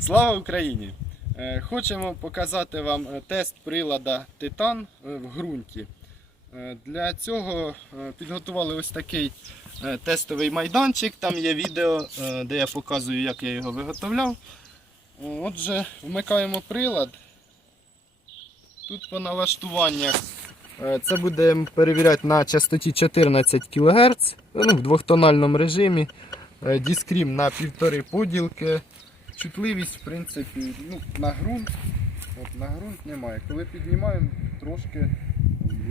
Слава Україні! Е, Хочемо показати вам е, тест прилада Титан е, в ґрунті. Для цього підготували ось такий тестовий майданчик. Там є відео, де я показую, як я його виготовляв. Отже, вмикаємо прилад. Тут по налаштуваннях це будемо перевіряти на частоті 14 кГц ну, в двохтональному режимі. Діскрім на півтори поділки. Чутливість, в принципі, ну, на ґрунт. От, на ґрунт немає. Коли піднімаємо, трошки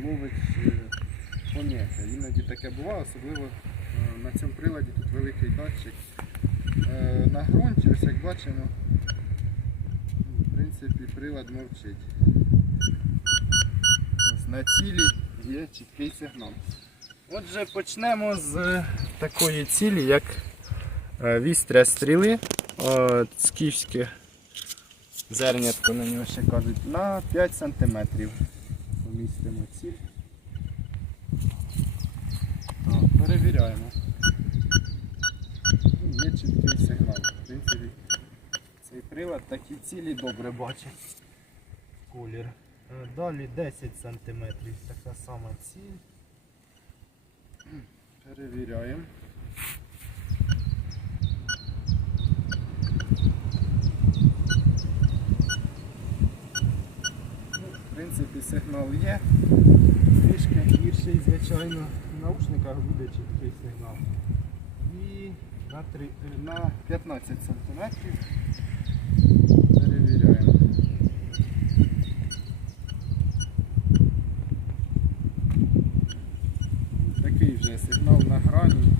ловить е, пом'яття. Іноді таке буває, особливо е, на цьому приладі тут великий датчик. Е, На ґрунті, ось як бачимо, в принципі, прилад мовчить. Ось на цілі є чіткий сигнал. Отже, почнемо з такої цілі, як вістря стріли, е, скіфське зернятко на нього ще кажуть, на 5 см. Помістимо ціль. Так, перевіряємо. Ну, Є чіткий сигнал. В принципі, цей прилад такі цілі добре бачить. Колір. Е, Далі 10 см. Така сама ціль. Перевіряємо. Ну, В принципі, сигнал є. Трішки гірший, звичайно. В наушниках буде чіткий сигнал. І на, 3, на 15 см перевіряємо. Такий вже сигнал на грані.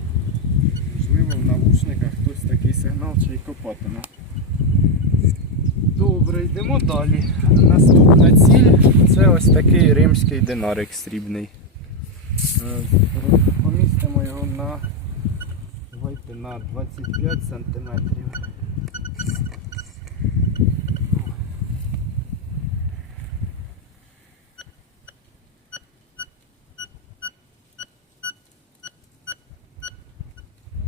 Можливо, в навушниках хтось такий сигнал чи й копатиме. Добре, йдемо далі. Наступна ціль це ось такий римський динарик срібний. Е, Помістимо його на, давайте, на 25 сантиметрів.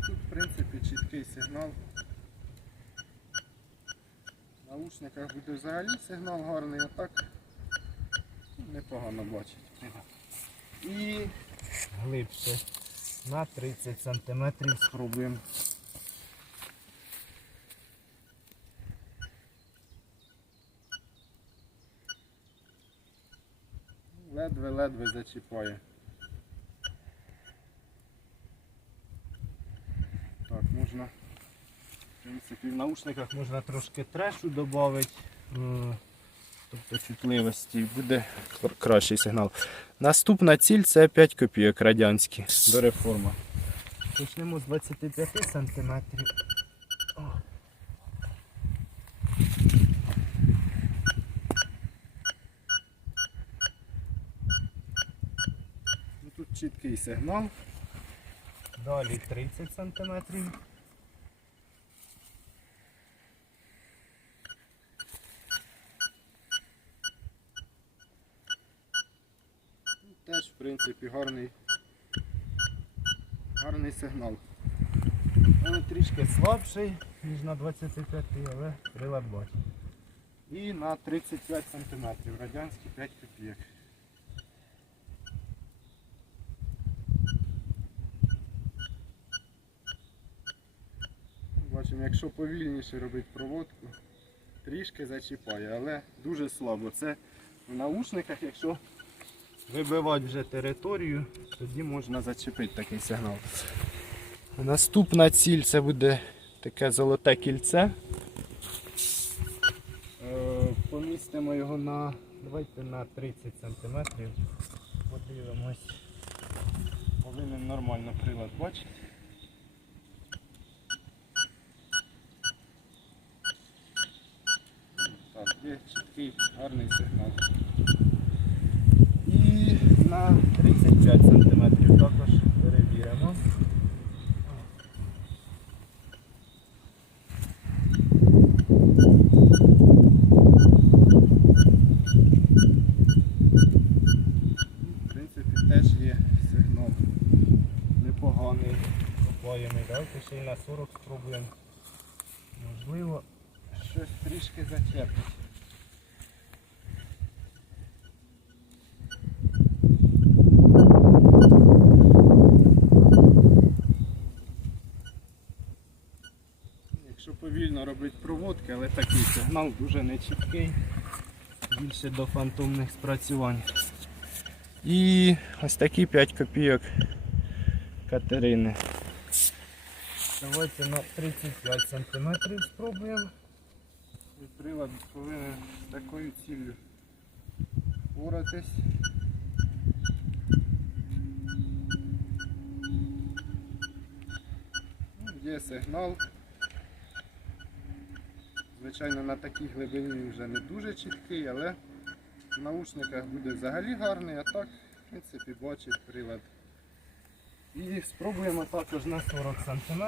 Тут, в принципі, чіткий сигнал. В наушниках буде взагалі сигнал гарний, а так непогано бачить. І глибше на 30 см спробуємо. Ледве-ледве зачіпає. Так, можна. В принципі, в наушниках можна трошки трешу додати. Тобто чутливості буде кращий сигнал. Наступна ціль це 5 копійок радянські до реформи. Почнемо з 25 сантиметрів. Ну, Тут чіткий сигнал. Далі 30 сантиметрів. Принципі, гарний, гарний сигнал. Але трішки слабший, ніж на 25, але прилад бачить. І на 35 см, радянські 5 копійок. Бачимо, якщо повільніше робити проводку, трішки зачіпає, але дуже слабо. Це в наушниках, якщо вибивати вже територію, тоді можна зачепити такий сигнал. Наступна ціль це буде таке золоте кільце. Е, Помістимо його на, давайте на 30 см. Подивимось. Повинен нормально прилад бачити. Так, є чіткий гарний сигнал. На 35 см також перевіримо. В принципі, теж є сигнал непоганий. Копаємо, давайте ще й на 40 спробуємо. Можливо, щось трішки зачепить. Повільно робити проводки, але такий сигнал дуже нечіткий, більше до фантомних спрацювань. І ось такі 5 копійок Катерини. Давайте на 35 см спробуємо. І прилад повинен такою ціллю впоратись. Ну, Є сигнал. Звичайно, на такій глибині вже не дуже чіткий, але в наушниках буде взагалі гарний, а так, в принципі, бачить прилад. І спробуємо також на 40 см.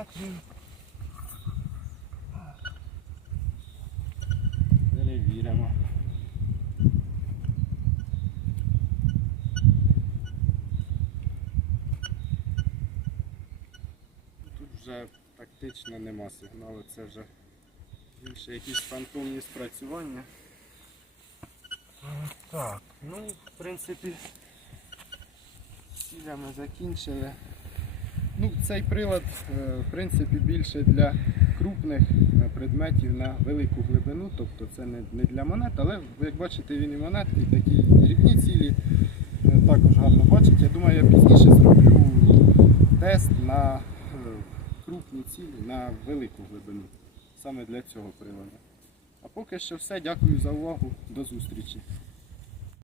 Перевіримо. Тут вже практично нема сигналу, це вже більше якісь фантомні спрацювання. Так, ну в принципі сіля ми закінчили. Ну, цей прилад е, в принципі більше для крупних е, предметів на велику глибину, тобто це не, для монет, але як бачите він і монетки, такі дрібні цілі е, також гарно бачить. Я думаю, я пізніше зроблю тест на крупні цілі на велику глибину. Саме для цього приладу. А поки що все. Дякую за увагу. До зустрічі.